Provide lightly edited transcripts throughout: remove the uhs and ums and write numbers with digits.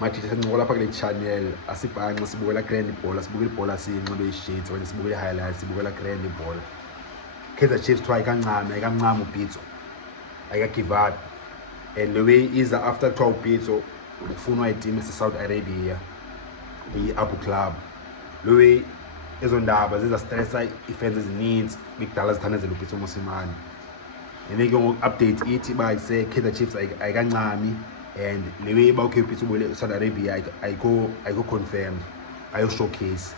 manje senqola lapha kule channel asibhanqe sibukela grand ball, asibukela ibhola sinxibe ishades wena sibukela highlights sibukela grand ball. Kaizer Chiefs try kancane uPitso aka give up, and the way is after 12 Pitso ufunwa iteam Saudi Arabia i-Abu Club. Lo way ezondaba ziza stressa ifans ezininzi bigdala zithandazela uPitso Mosimane. And then go update ithi ba say Kaizer Chiefs ayikancami, and the way ba okay Pitso bole Saudi Arabia ayiko confirmed, ayo showcase.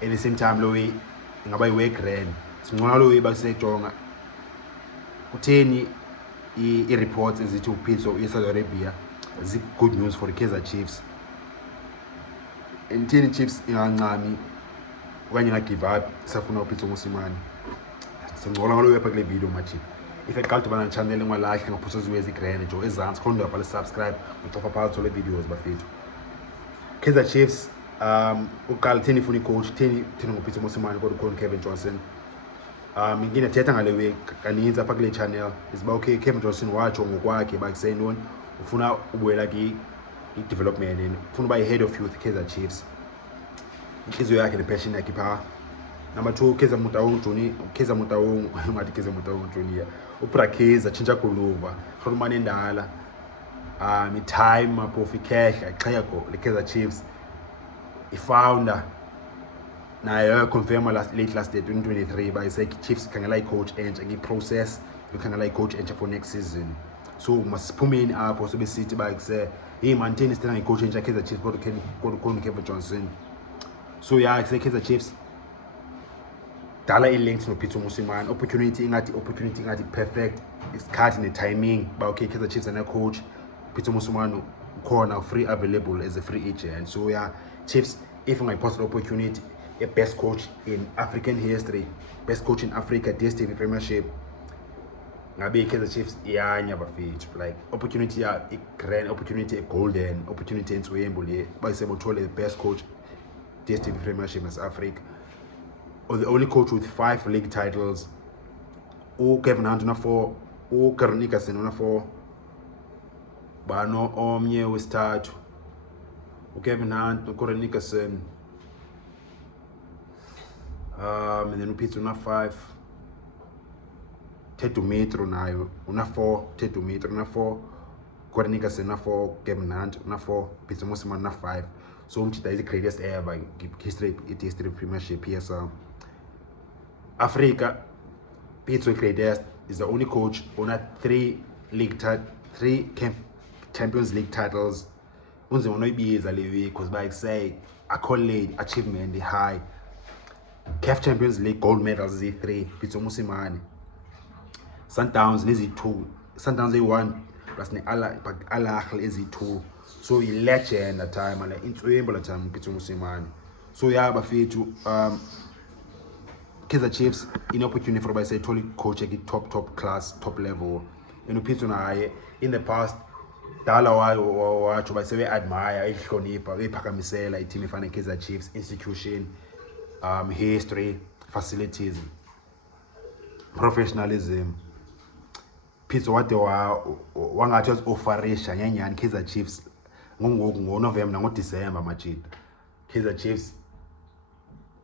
At the same time lo way ngaba iwe grand singona lo way ba sejonga kutheni i-reports ezithi uPitso e-Saudi Arabia zi-good news for the Kaizer Chiefs. And thini Chiefs ingancami okanye nga-give up safuna uPitso Mosimane. Singcola ngalo yapha kule video mathi if eqala ubana channel engwalahle ngaphosa ziwezi grand jo ezantsi khona uyabhala subscribe ucofa phakathi le videos bafethu. Kaizer Chiefs uqala thini ifuna i-coach thini ngoPitso Mosimane kodwa ukhona Kevin Johnson. Nginethetha ngale week kaninzi apha kule channel isiba okay Kevin Johnson watsho ngokwakhe bakusay ntoni ufuna ubuyela i-development and ufuna uba i-head of youth Kaizer Chiefs. Inhliziyo yakhe ne-passion yakhe phaa. Number 2 Kaizer Motaung ungathi Kaizer Motaung Junior uBrakeza tshintsha kuluva rhulumane endala i-time maphofu ikhehla ixhego le-Kaizer Chiefs i-founder nayo confirm late last day 2023 by say Chiefs khangela i-coach entsha ngi-process bekhangela i-coach entsha for next season. So masiphumeni apho sobe sithi ba kuse hey man thini sidinga i-coach entsha Kaizer Chiefs kodwa Kevin Johnson. So yeah kuse Kaizer Chiefs dala i-links no Pitso Mosimane opportunity ingati perfect isikhathi ne-timing ba okay Kaizer Chiefs and coach Pitso Mosimane khona free available as a free agent. So yeah Chiefs if ungayipost opportunity a best coach in African history, best coach in Africa, DStv Premiership. Ngabe Kaizer Chiefs iyanya bafethu like opportunity ya grand opportunity golden opportunity entswembule bayisebothole the best coach DStv Premiership in South Africa, or the only coach with 5 league titles. Kevin Hunt una 4, Karen Nickerson una 4, bano omnye wesithathu Kevin Hunt, Karen Nickerson, and then uPitso una 5, Tetu Mitro nayo una 4, Tetu Mitro una 4, Karen Nickerson una 4, Kevin Hunt una 4, Pitso Mosimane una 5. So umchita is the greatest ever in history Premiership PSL. Africa, Pitso greatest is the only coach on a 3 Champions League titles. Unze unoyibiza lewe because by say accolade achievement high. CAF Champions League gold medals Z3 Pitso Mosimane. Sundowns lezi2, Sundowns they1 plus ne Al-Wahda lezi2. So he legend at time and inswembo at time Pitso Mosimane. So yeah bafethu Kaizer Chiefs in opportunity for by say totally coach at top class top level. You know Pitso naye in the past dala wacho by say we admire ihlonipha bephakamisela i-team efana Kaizer Chiefs institution, history, facilities, professionalism. Pitso wade wangathi offerisha nyanyani Kaizer Chiefs ngo November ngo December majida. Kaizer Chiefs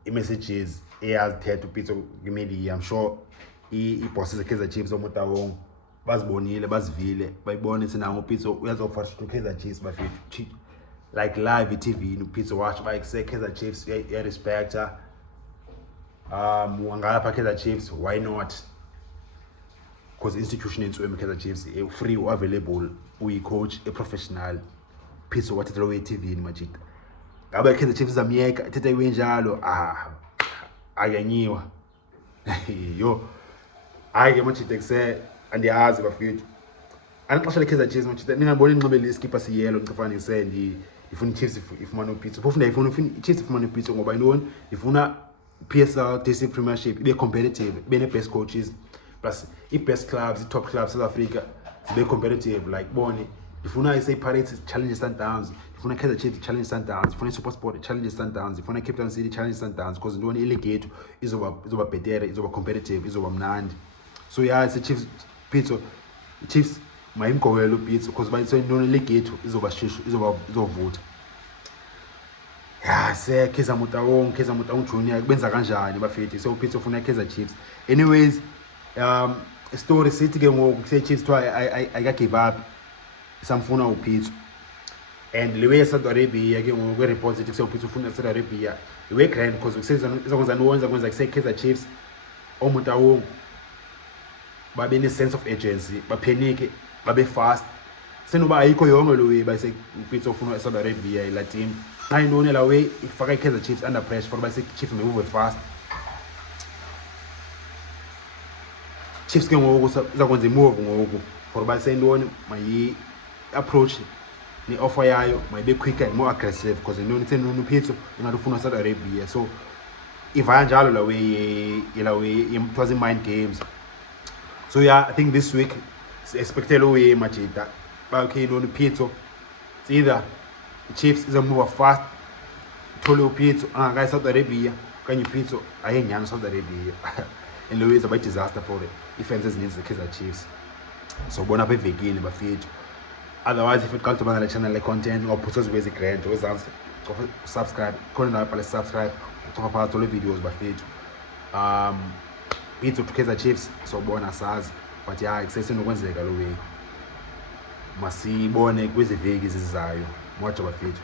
i-messages eyazithetha uPitso media. I'm sure i-bosses Kaizer Chiefs oMotaung bazibonile bazivile bayibona ukuthi nango uPitso uyazofarisha Kaizer Chiefs bafethu like live TV uPitso watch ba say Kaizer Chiefs ya respect wangapha Kaizer Chiefs why not, because institution entsweme Kaizer Chiefs free available uyi-coach a-professional. Pitso wathetha lo TV majida ngabe Kaizer Chiefs zamiyeka ithetha iwenjalo ayanyiwa yo ayike majida kuse andiyazi bafethu anixesha le-Kaizer Chiefs majida ningaboni inxibe le-skipper siyelo ngicafana ngisendi ifuna Chiefs ifumana uPitso phofu ndayifuna Chiefs ifumana uPitso ngoba intoni ifuna PSL DStv Premiership ibe competitive ibe ne-best coaches plus i-best clubs i-top clubs South Africa zibe competitive like bone ifuna i-Pirates challenge Sundowns, ifuna Kaizer Chiefs challenge Sundowns, ifuna SuperSport challenge Sundowns, ifuna Cape Town City challenge Sundowns because intoni i-league yethu izoba betere izoba competitive izoba mnandi. So yeah it's a Chiefs Pitso Chiefs mayimgowele uPitso because bayisentoni league yethu izovutha. Ya Kaizer Motaung Junior benza kanjani bafethi, so uPitso ufuna Kaizer Chiefs. Anyways, story sithi ke ngoku kuse Chiefs twa I give up samfuna uPitso, and le way Saudi Arabia ke ngoku reports ithi kuse uPitso ufuna Saudi Arabia iwe grand because izokwenza nokwenza kuse Kaizer Chiefs oMotaung babe ne sense of urgency, baphenike, babe fast. Senoba ayikho yonke lo way bayise uPitso ufuna Saudi Arabia ila team. Xa intoni la way ifaka Kaizer Chiefs under pressure for bayise Chiefs move fast. Chiefs ke ngoku izakwenza imove ngoku for bayise intoni mayi approach ni offer yayo mayibe quicker and more aggressive because intoni senoba uPitso ingathi ufuna Saudi Arabia, so ivaya njalo la way it was in mind games. So yeah, I think this week expected away Machita. But okay, no Pitso. It's either the Chiefs is a move fast. Tolo Pitso, guys Saudi Arabia. Can you Pitso? I ain't young Saudi Arabia. And the way is a bit disaster for it. Defenses needs the Kaizer Chiefs. So bon appetit again, but feed. Otherwise, if you come to my channel like content or put us with the grand, always answer. Subscribe. Call up and subscribe. Talk about all the videos, but feed. Pitso to Kaizer Chiefs, so bona sazi, but yeah, kusesenokwenzeka lo way. Masibone kwiziveki ezizayo. Mwacha bafethu.